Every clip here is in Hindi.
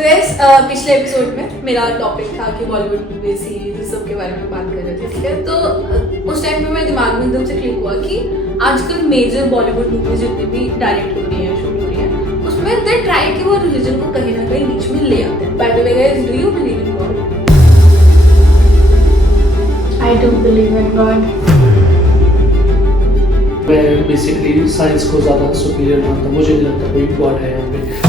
गाइस पिछले एपिसोड में मेरा टॉपिक था कि बॉलीवुड मूवी सीरीज सब के बारे में बात कर रहे थे, ठीक है। तो उस टाइम पे मेरे दिमाग में एकदम से क्लिक हुआ कि आजकल मेजर बॉलीवुड मूवीज जितनी भी डायरेक्ट हो रही हैं, शूट हो रही हैं, उसमें दे ट्राई कि वो रिलीजन को कहीं ना कहीं बीच में ले आते हैं। By the way guys, do you believe in God? I do believe in God. मैं बेसिकली साइंस को ज़्यादा सुपीरियर मानता हूँ। मुझे नहीं लगता कोई गॉड है यहाँ पे।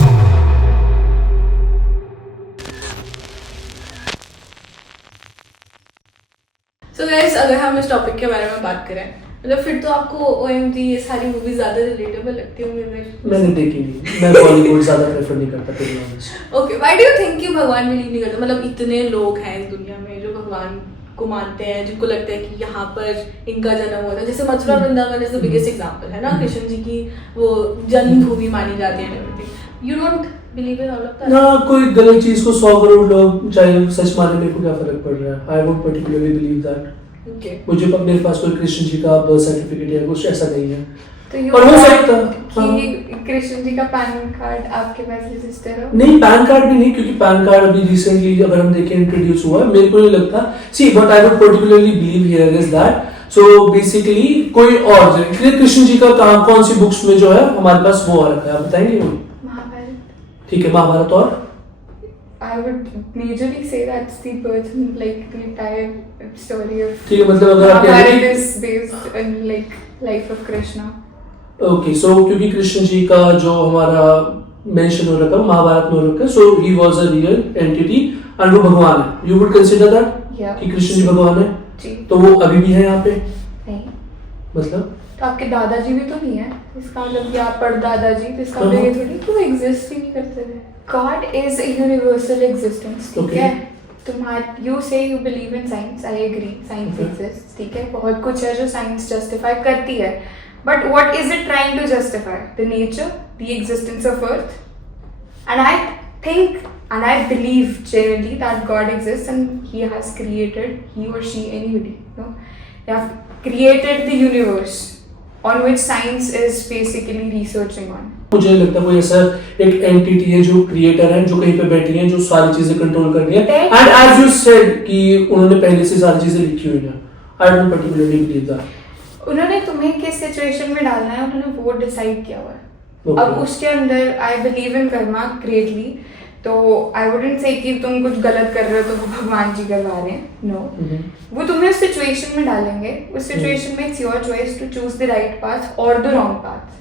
So guys, अगर हम इस टॉपिक के बारे में बात करें, मतलब फिर तो आपको OMG ये सारी मूवी ज़्यादा रिलेटेबल लगती होंगी। मैंने देखी नहीं, मैं बॉलीवुड ज़्यादा प्रेफर नहीं करता to be honest. Okay, why do you think कि भगवान बिलीव नहीं करते? मतलब इतने लोग हैं इस दुनिया में जो भगवान को मानते हैं, जिनको लगता है कि यहाँ पर इनका जन्म हुआ था। जैसे Mathura Vrindavan is the biggest example है ना, कृष्ण जी की वो जन्मभूमि मानी जाती है everything. You don't believe in all of that? ना, कोई गलत चीज़ को 100 करोड़ लोग चाहे सच माने, मेरे को क्या फर्क पड़ रहा है? I won't particularly believe that. Okay, मुझे मेरे पास कोई कृष्ण जी का बर्थ सर्टिफिकेट या कुछ ऐसा नहीं है। तो और हो सकता कि कृष्ण जी का पैन कार्ड आपके पास रजिस्टर हो? नहीं, पैन कार्ड भी नहीं, क्योंकि पैन कार्ड अभी रिसेंटली अगर हम देखें इंट्रोड्यूस हुआ है। मेरे को नहीं लगता। See what I would particularly believe here is that so basically कोई और कृष्ण जी का काम कौन सी बुक्स में जो है हमारे पास वो आ रखा है, आप बताएंगे? महाभारत। ठीक है, महाभारत। और I would majorly say that's the person, like the entire story of ठीक है, मतलब अगर आप Mahabharata is based on like life of Krishna. Okay, so क्योंकि कृष्ण जी का जो हमारा मेंशन हो रखा है महाभारत में हो रखा है, so he was a real entity and वो भगवान है। You would consider that Yeah. कि कृष्ण जी भगवान है? जी। तो वो अभी भी है यहाँ पे? नहीं, मतलब तो आपके दादाजी भी तो नहीं है, इसका मतलब या परदादाजी, तो इसका मतलब ये थोड़ी कि वो एग्जिस्ट ही नहीं करते थे। God is a universal existence, ठीक है। तुम्हारा you say you believe in science, I agree, science exists, ठीक है। बहुत कुछ है जो साइंस जस्टिफाई करती है, but what is it trying to justify? The nature, the existence of Earth, and I think and I believe genuinely that God exists and He has created, he or she, anybody, no, they have created the universe on which science is basically researching on. मुझे नहीं लगता कोई ऐसा एक एंटिटी है जो क्रिएटर है, जो कहीं पे बैठी है, जो सारी चीजें कंट्रोल कर रही है। एंड एज यू सेड कि उन्होंने पहले से सारी चीजें लिखी हुई हैं। I don't particularly believe that. उन्होंने तुम्हें किस सिचुएशन में डालना है उन्होंने वो डिसाइड किया हुआ है। Okay. अब उसके अंदर I believe in Karma greatly, तो आई वुडंट से कि तुम कुछ गलत कर रहे हो तो वो भगवान जी करवा रहे हैं, नो। वो तुम्हें उस सिचुएशन में डालेंगे, उस सिचुएशन में it's your choice to choose the right path और the wrong path.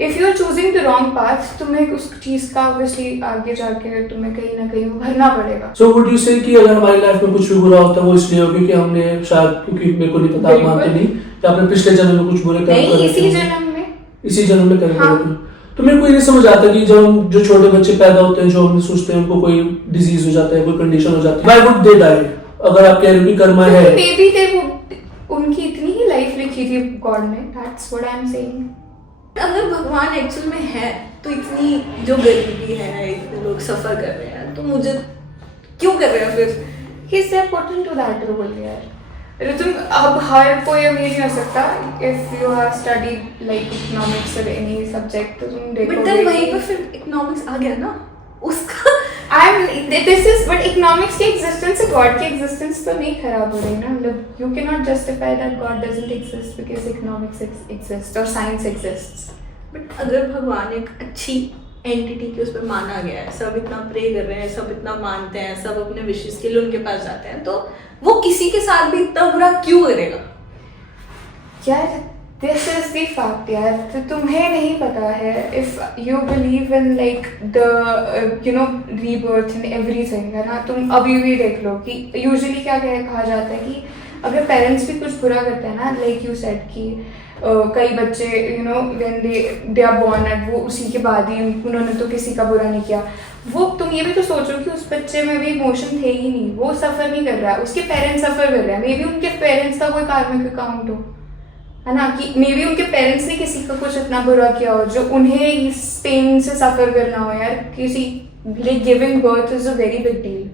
If you are choosing the wrong path, तुम्हें उस चीज का ऑब्वियसली आगे जाके तुम्हें कहीं ना कहीं भरना पड़ेगा। सो वुड यू से कि अगर हमारी लाइफ में कुछ भी बुरा होता है वो इसलिए हो क्योंकि हमने शायद, क्योंकि मेरे को नहीं पता, आप मानते नहीं, या आपने पिछले जन्म में कुछ बुरे काम करे नहीं, थे? इसी जन्म में करे हाँ। थे। तो मेरे को ये नहीं समझ आता कि जब हम जो छोटे बच्चे पैदा होते हैं, जो हम सोचते हैं उनको कोई डिजीज हो जाता है, कोई कंडीशन हो जाती है, व्हाई वुड दे डाई? अगर आप कह रहे हो कि कर्मा है, मे बी दे उनकी इतनी ही लाइफ लिखी थी गॉड ने, that's what I am saying. अगर भगवान एक्चुअल में है तो इतनी जो गरीबी है, इतने लोग सफर कर रहे हैं, तो मुझे क्यों कर रहे हैं फिर? He is put into that role यार। अरे तुम अब हर कोई अमीर नहीं हो सकता। If you have studied like economics or any subject, तो तुम देखोगे। बट देन वहीं पर फिर इकोनॉमिक्स आ गया ना उसका। This is but economics की existence से God की existence तो नहीं खराब हो रही ना। मतलब you cannot justify that God doesn't exist because economics exists or science exists. But अगर भगवान एक अच्छी एंटिटी के उस पर माना गया है, सब इतना प्रे कर रहे हैं, सब इतना मानते हैं, सब अपने विशेष के लिए उनके पास जाते हैं, तो वो किसी के साथ भी इतना बुरा क्यों करेगा? यार दिस इज द फैक्ट यार, तो तुम्हें नहीं पता है। If you believe in like the you know rebirth in everything, है ना। तुम अभी भी देख लो कि यूजुअली क्या कहा जाता है कि अगर पेरेंट्स भी कुछ बुरा करते हैं ना, लाइक यू सेड कि कई बच्चे you know when they are born at, वो उसी के बाद ही उन्होंने तो किसी का बुरा नहीं किया। वो तुम ये भी तो सोचो कि उस बच्चे में भी इमोशन थे ही नहीं, वो सफ़र नहीं कर रहा है, उसके पेरेंट्स सफ़र कर रहे हैं। मे बी उनके पेरेंट्स का कोई कार्मिक अकाउंट हो, है ना, कि मे बी उनके पेरेंट्स ने किसी का कुछ इतना बुरा किया हो जो उन्हें इस पेन से सफ़र करना हो। यार किसी like giving birth is a very big deal,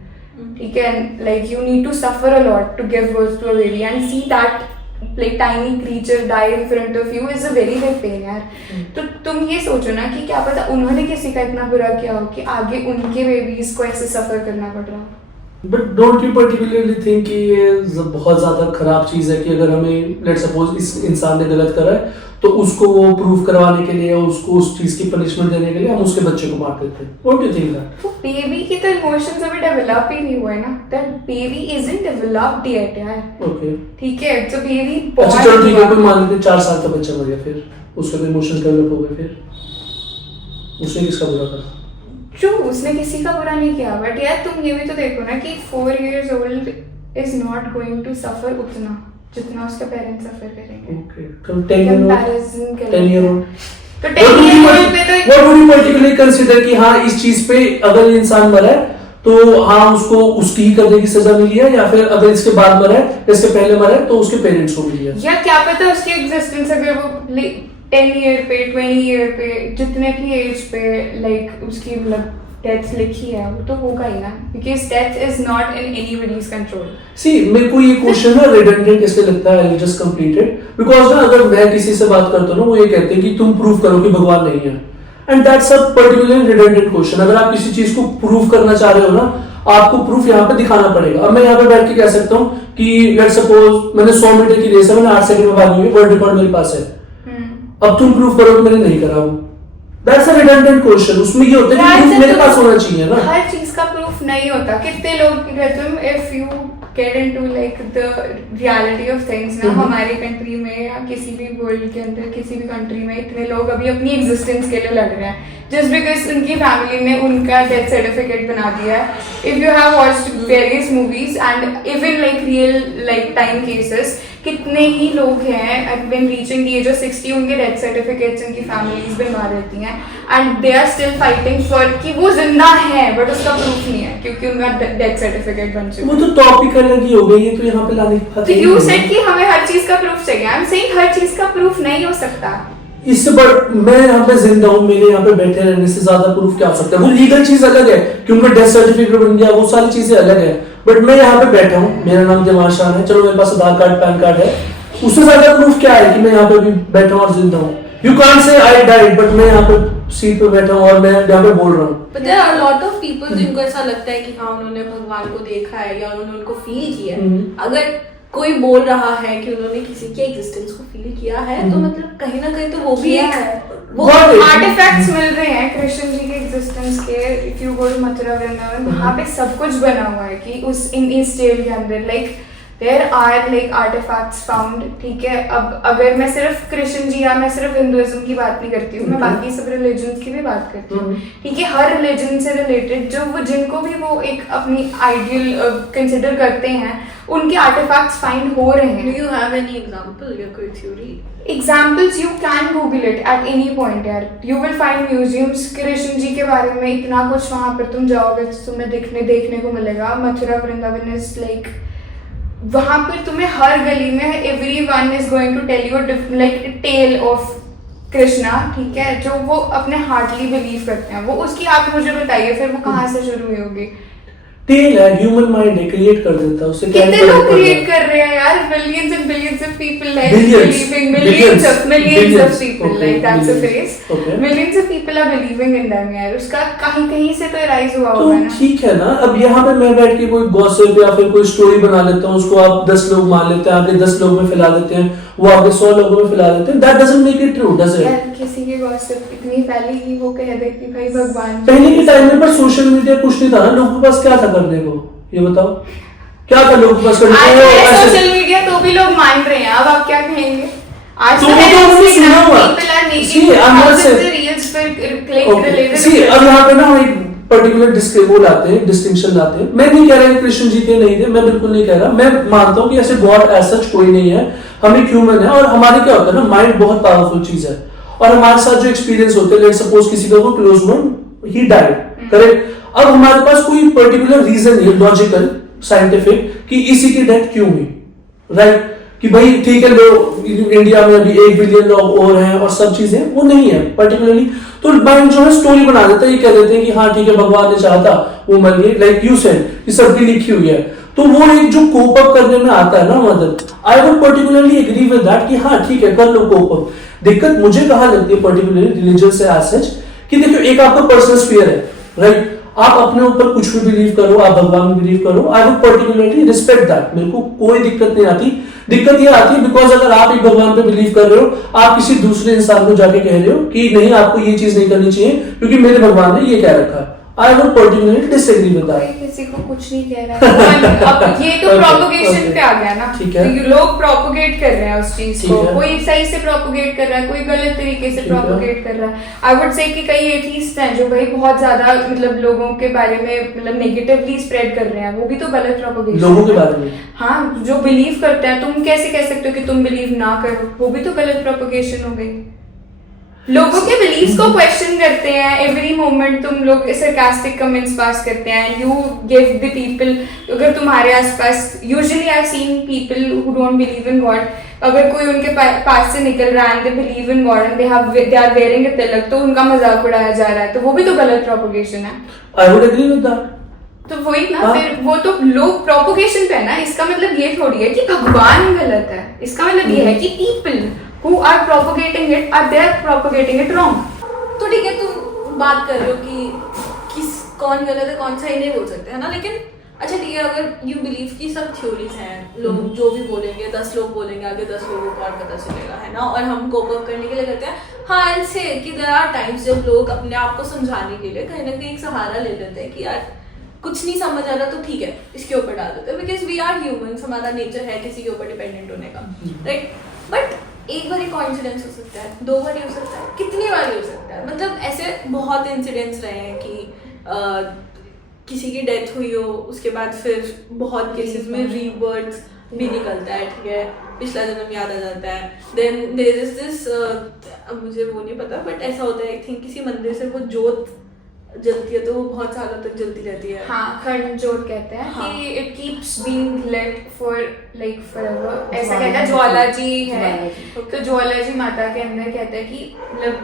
ठीक है। Like you need to suffer a lot to give birth to a baby and see that like tiny creature die in front of you is a very big pain यार. तो तुम ये सोचो ना कि क्या पता उन्होंने किसी का इतना बुरा किया हो कि आगे उनके बेबीज को ऐसे सफर करना पड़ रहा हो. But don't you particularly think कि ये बहुत ज्यादा खराब चीज है कि अगर हमें लेट्स सपोज इस इंसान ने गलत करा है तो उसको वो प्रूव करवाने के लिए उसको उस चीज की पनिशमेंट देने के लिए हम उसके बच्चे को मार देते हैं. What do you think that? तो बेबी की तो इमोशंस अभी डेवलप ही नहीं हुए ना. That baby isn't developed yet यार. ओके ठीक है तो बेबी अच्छा चलो ठीक है, कोई मान लेते 4 साल का बच्चा मर गया, फिर उसके तो इमोशंस डेवलप हो गए, फिर उसने किसका बुरा करा? ट्रू, उसने किसी का बुरा नहीं किया. बट यार तुम ये भी तो देखो ना कि 4 years old is not going to suffer उतना जितना उसके पेरेंट्स सफर करेंगे. ओके तो 10 year कंपैरिजन करें 10 year old तो 10 year old पे तो What would you particularly consider कि हाँ इस चीज पे अगर ये इंसान मरा है तो हाँ उसको उसकी ही करने की सजा मिली है, या फिर अगर इसके बाद मरा है इसके पहले मरा है तो उसके पेरेंट्स को मिली है? या क्या पता उसकी एग्जिस्टेंस अगर वो 10 year पे 20 year पे जितने भी एज पे लाइक उसकी मतलब डेथ लिखी है वो तो होगा ही ना, because death is not in anybody's control. See मेरे को ये क्वेश्चन ना रिडंडेंट इसलिए लगता है, आई जस्ट कंप्लीटेड बिकॉज ना अगर मैं किसी से बात करता हूँ ना वो ये कहते हैं कि तुम प्रूव करो कि भगवान नहीं है, and that's a particularly redundant question. अगर आप किसी चीज को प्रूव करना चाह रहे हो ना आपको प्रूफ यहाँ पे दिखाना पड़ेगा. अब मैं यहाँ पे बैठ के कह सकता हूँ कि लेट्स सपोज मैंने 100 मीटर की रेस है, मैंने 8 सेकंड में भागी हुई, वर्ल्ड रिकॉर्ड मेरे पास है. अब तुम प्रूफ करो कि मैंने नहीं करा वो. That's a redundant question. उसमें ये होता है कि proof मेरे पास होना चाहिए ना. हर चीज का प्रूफ नहीं होता. कितने लोग रहते हैं if you get into like the reality of things ना हमारे कंट्री में या किसी भी वर्ल्ड के अंदर किसी भी कंट्री में इतने लोग अभी अपनी एग्जिस्टेंस के लिए लड़ रहे हैं just because उनकी फैमिली ने उनका डेथ सर्टिफिकेट बना दिया है. If you have watched various movies and even like real like time cases कितने ही लोग हैं when reaching the age of 60 उनके डेथ सर्टिफिकेट्स उनकी फैमिलीज बनवा देती हैं and they are still fighting for कि वो जिंदा है बट उसका प्रूफ नहीं है क्योंकि उनका डेथ सर्टिफिकेट बन चुका है. वो तो टॉपिक अलग ही हो गई, ये तो यहाँ पे लाने की बात तो you said कि हमें हर चीज का प्रूफ चाहिए. I'm saying हर चीज का प्रूफ नहीं हो सकता. इससे बड़ मैं यहाँ पे जिंदा हूँ, मेरे यहाँ पे बैठे रहने से ज्यादा प्रूफ क्या हो सकता है? वो लीगल चीज अलग है कि उनका डेथ सर्टिफिकेट बन गया, वो सारी चीजें अलग है. बट मैं यहाँ पे बैठा हूँ, मेरा नाम दिमाशान है, चलो मेरे पास आधार कार्ड पैन कार्ड है, उससे ज्यादा प्रूफ क्या है कि मैं यहाँ पे भी बैठा हूँ और जिंदा हूँ? You can't say I died but मैं यहाँ पे सीट पे बैठा हूँ और मैं यहाँ पे बोल रहा हूँ. But there are a lot of people जिनको ऐसा लगता है कि हाँ उन्होंने भगवान को देखा है या उन्होंने उनको फील किया है. अगर कोई बोल रहा है कि उन्होंने किसी के एग्जिस्टेंस को फील किया है तो मतलब कहीं ना कहीं तो वो भी एक वो आर्टिफैक्ट्स मिल रहे हैं कृष्ण जी के एग्जिस्टेंस के. If you go to Mathura Vrindavan वहाँ पे सब कुछ बना हुआ है कि उस इन इस जेल के अंदर like there are like artifacts found. ठीक है, अब अगर मैं सिर्फ कृष्ण जी या मैं सिर्फ हिंदुइज्म की बात नहीं करती हूँ, मैं बाकी सब रिलीजन्स की भी बात करती हूँ. ठीक है, हर रिलीजन से रिलेटेड जो वो जिनको भी वो एक अपनी आइडियल कंसिडर करते हैं उनके आर्टिफैक्ट्स फाइंड हो रहे हैं. Do you have any example या कोई theory? Examples you can Google it at any point यार. You will find museums Krishna ji के बारे में इतना कुछ वहाँ पर तुम जाओगे तो तुम्हें देखने को मिलेगा. मथुरा वृंदावन इज लाइक वहाँ पर तुम्हें हर गली में everyone is going to tell you like a tale of Krishna. ठीक है, जो वो अपने हार्टली बिलीव करते हैं. वो उसकी आप मुझे बताइए फिर वो कहाँ से शुरू हुई होगी? टेल है, ह्यूमन माइंड है, क्रिएट कर देता है उससे. कितने लोग क्रिएट कर रहे हैं यार? Billions and billions of people like believing millions of people like that's a phrase. Millions of people are believing in them यार. उसका कहीं से तो राइज हुआ होगा ना. ठीक है ना. अब यहाँ पे मैं बैठ के कोई गॉसिप या फिर कोई स्टोरी बना लेता हूँ, उसको आप 10 लोग मान लेते हैं, आपके 10 लोग में फैला देते हैं, वो आपके 100 लोगों में फैला देते हैं. That doesn't make it true, does it? यार किसी की गॉसिप इतनी फैली कि वो कह दे कि भाई भगवान. पहले के टाइम में पर सोशल मीडिया कुछ नहीं था ना, लोगों के पास क्या था करने को? ये बताओ क्या था लोगों के पास करने को? सोशल मीडिया तो भी लोग मान रहे हैं. अब आप क्या कहेंगे? आज तो वो सुना हुआ. अब यहाँ पे ना एक पर्टिकुलर वो लाते हैं, डिस्टिंक्शन लाते हैं. मैं नहीं कह रहा कि कृष्ण जी थे नहीं थे, मैं बिल्कुल नहीं कह रहा. मैं मानता हूँ कि ऐसे गॉड एज सच कोई नहीं है, हम एक ह्यूमन है. और हमारे क्या होता है ना, माइंड बहुत पावरफुल चीज है और हमारे साथ जो एक्सपीरियंस होते हैं, लेट्स सपोज किसी का कोई close one he died, correct. अब हमारे पास कोई पर्टिकुलर रीजन नहीं, लॉजिकल साइंटिफिक, कि इसी की डेथ क्यों हुई, राइट. कि भाई ठीक है, लोग इंडिया में अभी 1 बिलियन लोग और हैं और सब चीजें, वो नहीं है पर्टिकुलरली. तो माइंड जो है स्टोरी बना देता है, ये कह देते हैं कि हाँ ठीक है भगवान ने चाहा था वो मर गई, लाइक यू सेड, ये सबकी लिखी हुई है. तो वो एक जो कोप अप करने में आता है ना मदद, I would particularly agree with that कि हाँ ठीक है कर लो कोप अप। दिक्कत मुझे कहाँ लगती है पर्टिकुलरली रिलीजन से एज सच कि देखो एक आपका पर्सनल स्फीयर है, राइट, आप अपने ऊपर कुछ भी बिलीव करो, आप भगवान में बिलीव करो, आई वुड पर्टिकुलरली रिस्पेक्ट दैट, मेरे को कोई दिक्कत नहीं आती। दिक्कत ये आती है बिकॉज अगर आप एक भगवान पे बिलीव कर रहे हो, आप किसी दूसरे इंसान को जाके कह रहे हो कि नहीं आपको ये चीज नहीं करनी चाहिए क्योंकि मेरे भगवान ने ये कह रखा है, I would particularly disagree with that. कोई किसी को कुछ नहीं कह रहा है। अब ये तो Okay, प्रोपोगेशन okay. पे आ गया ना, ठीक है। तो ये लोग प्रोपोगेट कर रहे हैं उस चीज ठीक को, है। कोई सही से प्रोपोगेट कर रहा है, कोई गलत तरीके से ठीक है। प्रोपोगेट कर रहा है। आई वुड से कि कई एथीस्ट हैं जो भाई बहुत ज्यादा मतलब लोगों के बारे में मतलब नेगेटिवली स्प्रेड कर रहे हैं, वो भी तो गलत प्रोपोगेशन लोगों के बारे में, हाँ, जो बिलीव करते हैं, तुम कैसे कह सकते हो कि तुम बिलीव ना करो, वो भी तो गलत प्रोपोगेशन हो गई। लोगों के बिलीव्स को क्वेश्चन करते हैं एवरी मोमेंट, तुम लोग सरकास्टिक कमेंट्स पास करते हैं, यू गिव द पीपल, अगर तुम्हारे आसपास usually I have seen people who don't believe in God, अगर कोई उनके पास से निकल रहा है, they believe in God and they are wearing a tilak, तो उनका मजाक उड़ाया जा रहा है, तो वो भी तो गलत प्रोपोगेशन है। I would agree with that. तो वही ना, हाँ। फिर वो तो लोग प्रोपोगेशन पे है ना, इसका मतलब ये थोड़ी है कि भगवान गलत है, इसका मतलब ये है कि people who are propagating it are they are propagating it wrong। तो ठीक है, तुम बात कर रहे हो कि किस कौन गलत है कौन सही नहीं बोल सकते है ना, लेकिन अच्छा ठीक है, अगर यू बिलीव की सब थ्योरीज हैं, लोग जो भी बोलेंगे 10 लोग बोलेंगे, आगे 10 लोगों को और पता चलेगा है ना, और हम कोप अप करने के लिए करते हैं। हाँ, ऐसे कि देयर आर टाइम्स जब लोग अपने आप को समझाने के लिए कहीं ना कहीं एक सहारा ले लेते हैं कि यार कुछ नहीं समझ आ रहा तो ठीक है इसके ऊपर डाल देते हैं, बिकॉज वी आर ह्यूमंस, हमारा नेचर है किसी के ऊपर डिपेंडेंट होने का, राइट। बट एक बार कोइंसिडेंस हो सकता है, 2 बार हो सकता है, कितनी बार हो सकता है, मतलब ऐसे बहुत इंसिडेंट्स रहे हैं कि किसी की डेथ हुई हो, उसके बाद फिर बहुत केसेस में रीबर्थ भी निकलता है, ठीक है, पिछला जन्म याद आ जाता है। देन देयर इज दिस, अब मुझे वो नहीं पता बट ऐसा होता है आई थिंक किसी मंदिर से वो जोत जलती है तो वो बहुत सालों तक जलती रहती है। हाँ, खंड जोत कहते हैं हाँ। कि it keeps being lit for like forever, ऐसा हाँ। कहता है ज्वाला जी है। ज्वाला जी। तो ज्वाला जी माता के अंदर कहता है कि मतलब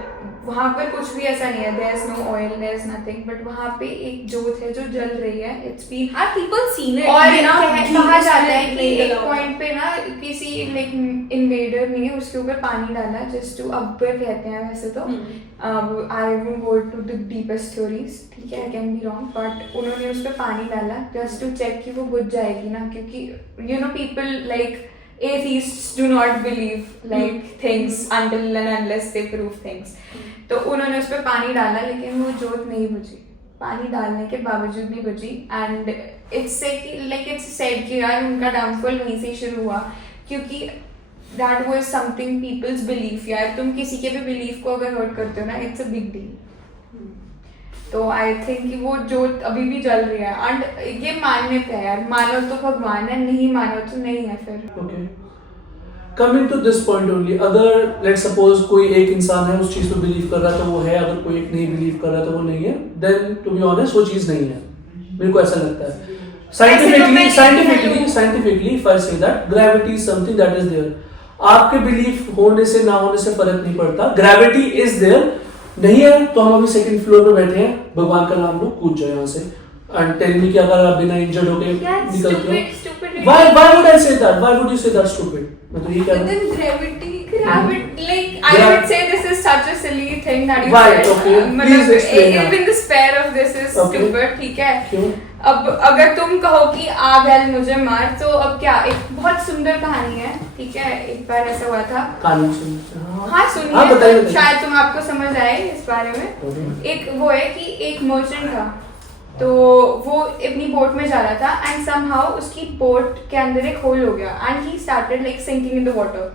वहाँ पर कुछ भी ऐसा नहीं है, there is no oil, there is nothing, but वहाँ पे एक जोत है जो जल रही है, इट्स बीन हाँ, पीपल सीन इट, और बिना कहा जाता है कि नहीं एक जला हुआ। पॉइंट पे ना किसी लाइक इन्वेडर ने उसके ऊपर पानी डाला, जस्ट टू, अकबर कहते हैं वैसे तो, I will go to the deepest theories, ठीक है, I can be wrong, but उन्होंने उस पर पानी डाला जस्ट टू चेक कि वो बुझ जाएगी ना, क्योंकि you know people like atheists do not believe like things until and unless they prove things। तो उन्होंने उस पर पानी डाला लेकिन वो जोत नहीं बुझी, पानी डालने के बावजूद नहीं बुझी, एंड इट्स से कि लाइक इट्स सेड कि यार उनका डाउनफॉल वहीं से शुरू हुआ, क्योंकि that was something people's belief. यार तुम किसी के भी बिलीफ को अगर हर्ट करते हो ना, इट्स अ बिग डील। तो आई थिंक कि वो जोत अभी भी जल रही है, एंड ये मानने पे है यार, मानो तो भगवान है, नहीं मानो तो नहीं है फिर। Okay, coming to this point only, अगर लेट सपोज कोई एक इंसान है उस चीज पे बिलीव कर रहा है तो वो है, अगर कोई एक नहीं बिलीव कर रहा है तो वो नहीं है, देन टू बी ऑनेस्ट वो चीज नहीं है, मेरे को ऐसा लगता है। Scientifically if I say that gravity is something that is there, आपके बिलीफ होने से ना होने से फर्क नहीं पड़ता, ग्रेविटी इज देयर। नहीं है तो हम अभी सेकंड फ्लोर पे बैठे हैं, भगवान का नाम लो, कूद जाओ यहाँ से, एंड टेल मी कि अगर आप बिना इंजर्ड होके निकलते हो, why would I say that? Why would you say that stupid? मैं तो ये कह रहा हूँ। Within gravity, Like I would say this is such a silly thing that you Why? said। Okay, मतलब please explain now. even the spare of this is Okay. stupid, ठीक है? क्यों? अब अगर तुम कहो कि आ बैल मुझे मार, तो अब क्या, एक बहुत सुंदर कहानी है, ठीक है, एक बार ऐसा हुआ था। कहानी सुनिए। हाँ हाँ, सुनिए, बताइए, तो बताइए। शायद तुम आपको समझ आए इस बारे में। बताइए। एक वो है कि एक मर्चेंट था, तो वो अपनी बोट में जा रहा था, एंड समहाउ उसकी बोट के अंदर एक होल हो गया, and he started like sinking in the water.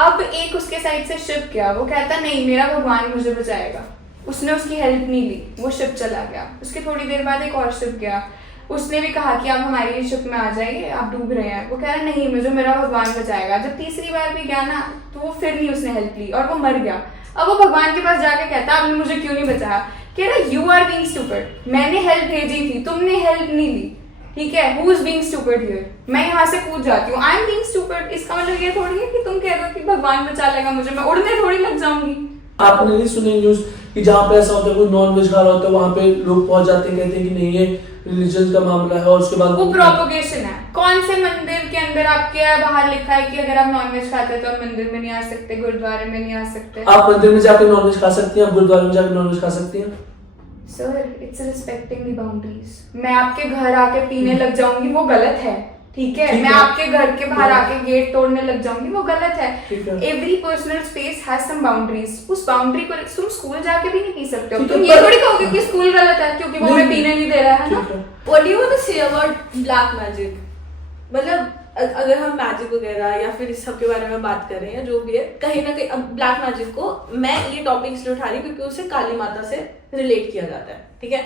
अब एक उसके साइड से शिप गया, वो कहता नहीं मेरा भगवान मुझे बचाएगा, उसने उसकी हेल्प नहीं ली, वो शिप चला गया। उसके थोड़ी देर बाद एक और शिप गया, उसने भी कहा कि आप हमारी शिप में आ जाइए, आप डूब रहे हैं। वो कह रहा नहीं मुझे मेरा भगवान बचाएगा। जब तीसरी बार भी गया ना, तो वो फिर नहीं उसने हेल्प ली और वो मर गया। अब वो भगवान के पास जाके कहता आपने मुझे क्यों नहीं बचाया? कह रहा यू आर बीइंग स्टूपिड, मैंने हेल्प भेजी थी, तुमने हेल्प नहीं ली, ठीक है, who is being stupid here? मैं यहाँ से कूद जाती हूँ, आई एम बीइंग स्टूपिड। इसका मतलब ये थोड़ी है कि तुम कह रहे हो कि भगवान बचा लेगा मुझे, मैं उड़ने थोड़ी लग जाऊंगी। आपने नहीं सुनी न्यूज कि जहाँ पे ऐसा होता है कोई नॉन वेज खा रहा होता है वहाँ पे लोग पहुंच जाते हैं कहते हैं कि नहीं ये रिलीजन का मामला है और उसके बाद वो प्रोपोगेशन है। कौन से मंदिर के अंदर आपके बाहर लिखा है कि अगर आप नॉनवेज खाते हैं तो आप मंदिर में नहीं आ सकते, गुरुद्वारे में नहीं आ सकते? आप मंदिर में जाकर नॉनवेज खा सकती हैं, आप गुरुद्वारे में जाकर नॉनवेज खा सकती हैं। Sir it's respecting the boundaries. मैं आपके घर आके पीने लग जाऊंगी वो गलत है, ठीक है? मैं आपके घर के बाहर आके गेट तोड़ने लग जाऊंगी वो गलत है। Every personal space has some boundaries. उस बाउंड्री को तुम स्कूल जाके भी नहीं पी सकते हो। तुम ये थोड़ी कहोगे कि स्कूल गलत है क्योंकि वो हमें पीने नहीं दे रहा है ना। What do you want to say about black magic? मतलब अगर हम मैजिक वगैरह या फिर इस सब के बारे में बात कर रहे हैं जो भी है, कहीं ना कहीं अब ब्लैक मैजिक को मैं ये टॉपिक इसलिए उठा रही हूँ क्योंकि उसे काली माता से रिलेट किया जाता है, ठीक है?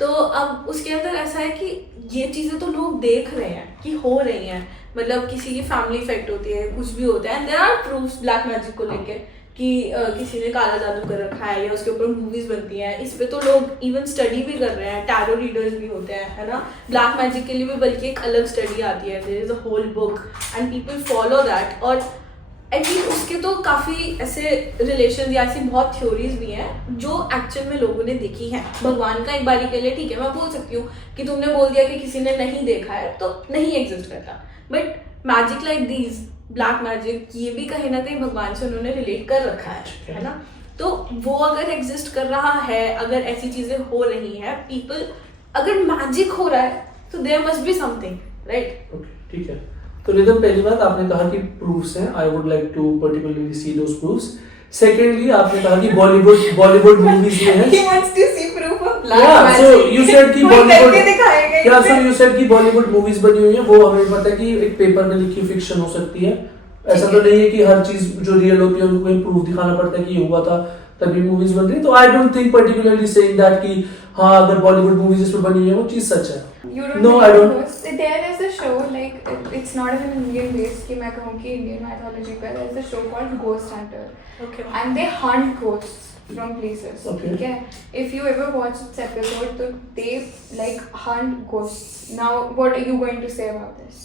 तो अब उसके अंदर ऐसा है कि ये चीजें तो लोग देख रहे हैं कि हो रही हैं, मतलब किसी की फैमिली इफेक्ट होती है, कुछ भी होता है, there are proofs black magic को लेके कि किसी ने काला जादू कर रखा है या उसके ऊपर मूवीज बनती हैं। इस पे तो लोग इवन स्टडी भी कर रहे हैं, टैरो रीडर्स भी होते हैं, है ना? ब्लैक मैजिक के लिए भी बल्कि एक अलग स्टडी आती है, there is a whole book and people follow that. और एटलीस्ट उसके तो काफ़ी ऐसे रिलेशन या ऐसी बहुत थ्योरीज भी हैं जो एक्चुअल में लोगों ने देखी हैं। भगवान का एक बारी के लिए ठीक है, मैं बोल सकती हूँ कि तुमने बोल दिया कि किसी ने नहीं देखा है तो नहीं एग्जिस्ट करता, but magic like these black magic ये भी कहीं ना कहीं भगवान से उन्होंने रिलेट कर रखा है ना? तो वो अगर एग्जिस्ट कर रहा है, अगर ऐसी चीजें हो रही हैं, पीपल अगर मैजिक हो रहा है तो there must be something, right? ठीक है। तो रिदम, पहली बात आपने कहा कि प्रूफ्स हैं, I would like to particularly see those proofs. Secondly आपने कहा कि बॉलीवुड मूवीज में है। He wants to see proof of black Yeah, magic. so you said कि कोई Bollywood, करके दिखाएगा yeah, इसे। so you said कि बॉलीवुड मूवीज बनी हुई है, वो हमें पता है कि एक पेपर में लिखी फिक्शन हो सकती है। ऐसा तो नहीं है कि हर चीज जो रियल होती है उनको कोई प्रूफ दिखाना पड़ता है कि ये हुआ था तभी मूवीज बन रही। तो I don't think particularly saying that कि हाँ अगर बॉलीवुड मूवीज इस पे बनी हुई है वो चीज सच है। You don't No, believe I in don't. ghosts? There is a show like it's not even Indian based कि मैं कहूँ कि Indian mythology का, there is a show called Ghost Hunter. Okay. And they hunt ghosts from places. Okay. ठीक है? If you ever watch this episode, तो they like hunt ghosts. Now, what are you going to say about this?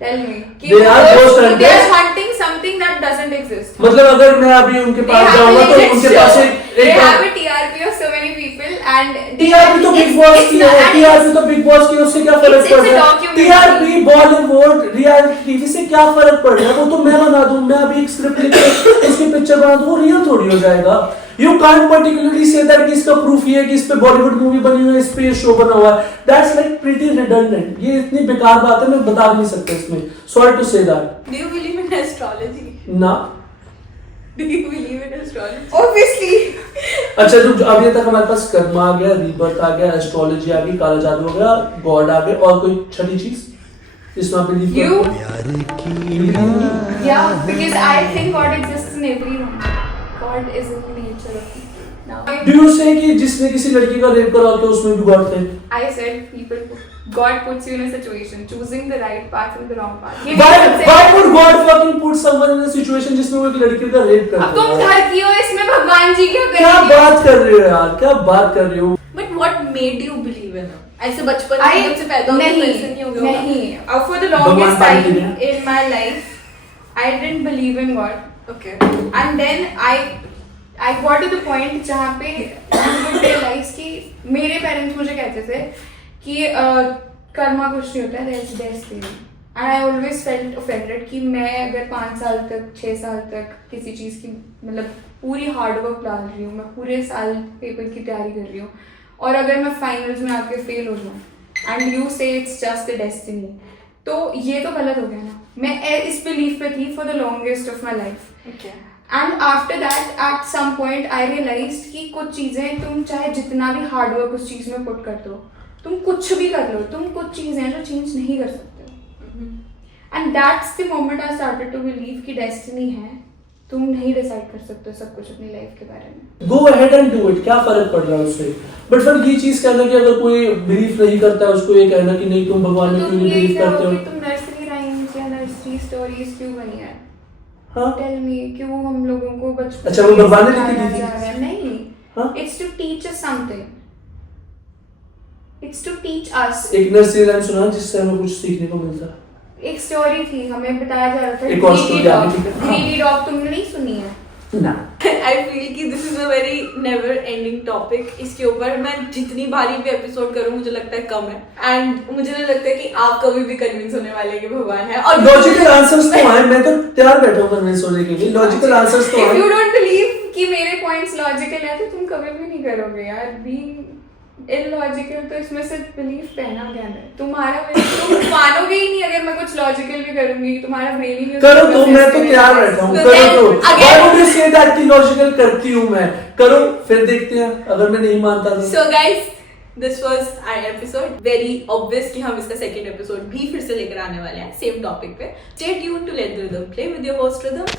Tell me. कि They are ghost they hunters? are hunting something that doesn't exist. मतलब अगर मैं अभी उनके They पास have a जाऊंगा तो legit उनके show. पास They एक have a TRP of so many people and TRP तो बिग बॉस की है, टीआरपी तो बिग बॉस की, उससे क्या फर्क It's पड़ a रहा है? documentary. TRP Bollywood reality TV से क्या फर्क पड़ रहा है? वो तो मैं बना दूं, मैं अभी एक स्क्रिप्ट लिख के उसकी पिक्चर बना दूं, वो रियल थोड़ी हो जाएगा। You can't particularly say that कि इसका प्रूफ ये है कि इस पे बॉलीवुड मूवी बनी हुई है, इस पे शो बना हुआ है। That's like pretty redundant. ये इतनी बेकार बात है, मैं बता भी नहीं सकता इसमें। Sorry to say that. Do you believe in astrology? ना। Do you believe in astrology? obviously अच्छा, तो अभी तक हमारे पास कर्म आ गया, रीबर्थ आ गया, एस्ट्रोलॉजी आ गई, काला जादू हो गया, गॉड आ गए, और कोई छठी चीज जिसमें आप बिलीव You? करते हो? Yeah, because I think God exists in everyone. God is in the nature of people. Now, Do you say कि जिसने किसी लड़की का रेप करा होता है उसमें भी गॉड थे? I said people, God puts you in a situation, choosing the right path and the wrong path. ये Why भी सबसे- why would God fucking put someone in a situation जिसमें वो एक लड़की का रेप अब करता तुम है? घर की हो, इसमें भगवान जी क्या क्या करेंगे? बात कर रहे हो यार, क्या बात कर रहे हो? But what made you believe in it? ऐसे बचपन में जब से पैदा होते तो ऐसे नहीं हो गया होगा? नहीं. For the भगवान longest पानी time दिया। in my life, I didn't believe in God. Okay. And then I got to the point जहाँ पे I would realize कि मेरे पेरेंट्स मुझे कहते थे कि कर्मा कुछ नहीं होता है, there is destiny. And I always felt offended कि मैं अगर 5 साल तक 6 साल तक किसी चीज़ की मतलब पूरी हार्ड वर्क डाल रही हूँ, मैं पूरे साल पेपर की तैयारी कर रही हूँ, और अगर मैं फाइनल्स में आके फेल हो जाऊँ एंड यू से इट्स जस्ट द डेस्टिनी, तो ये तो गलत हो गया ना। मैं इस बिलीफ पे थी for the longest of my life. Okay. And after that at some point I realise कि कुछ चीज़ें तुम चाहे जितना भी हार्ड वर्क उस चीज़ में पुट कर दो, तुम कुछ भी कर लो, तुम कुछ चीज़ें हैं जो चेंज नहीं कर सकते। And that's the moment I started to believe कि डेस्टिनी है, तुम नहीं डिसाइड कर सकते सब कुछ अपनी लाइफ के बारे में। Go ahead and do it, क्या फर्क पड़ रहा है उससे? बट फिर ये चीज कहना कि अगर कोई बिलीव नहीं करता है उसको ये कहना कि नहीं तुम भगवान में तो क्यों तुम नहीं यही बिलीव करते कहो हो? कि तुम नर्सरी राइम्स या नर्सरी स्टोरीज क्यों बनी है? हाँ? टेल मी, क्यों हम लोगों को बचपन अच्छा, वो से भगवान ने सिखाया लिखी थी? जा रहा है? नहीं, हाँ? It's to teach us something, it's to teach us. एक नर्सरी राइम सुना जिससे हमें कुछ सीखने को मिलता है? एक स्टोरी थी, हमें बताया जा रहा था, एक और story आगे की तरफ। ग्रीडी डॉग तुमने नहीं सुनी है? ना आई फील कि this is a very never ending topic. इसके ऊपर मैं जितनी बारी भी एपिसोड करूं मुझे लगता है कम है, एंड मुझे नहीं लगता है कि आप कभी भी कन्विंस होने वाले हैं कि भगवान है. और लॉजिकल आंसर्स तो आए, मैं तो तैयार बैठा हूं कन्विंस होने के लिए. लॉजिकल आंसर्स तो If आए. you don't believe कि मेरे पॉइंट्स लॉजिकल है तो तुम कभी भी नहीं करोगे यार. बीइंग इलॉजिकल तो इसमें सिर्फ बिलीफ पहना गया है. तुम्हारा तुम मानोगे ही नहीं अगर मैं कुछ लॉजिकल भी करूंगी. तुम्हारा ब्रेन ही नहीं करो तो, मैं तो तैयार बैठा हूँ. So करो then, तो. again- Why would you say that कि लॉजिकल करती हूँ मैं? करो फिर देखते हैं, अगर मैं नहीं मानता तो. So guys, this was our episode. Very obvious कि हम इसका second episode भी फिर से लेकर आने वाले हैं same topic पे. Stay tuned to Let the Rhythm Play with your host Rhythm.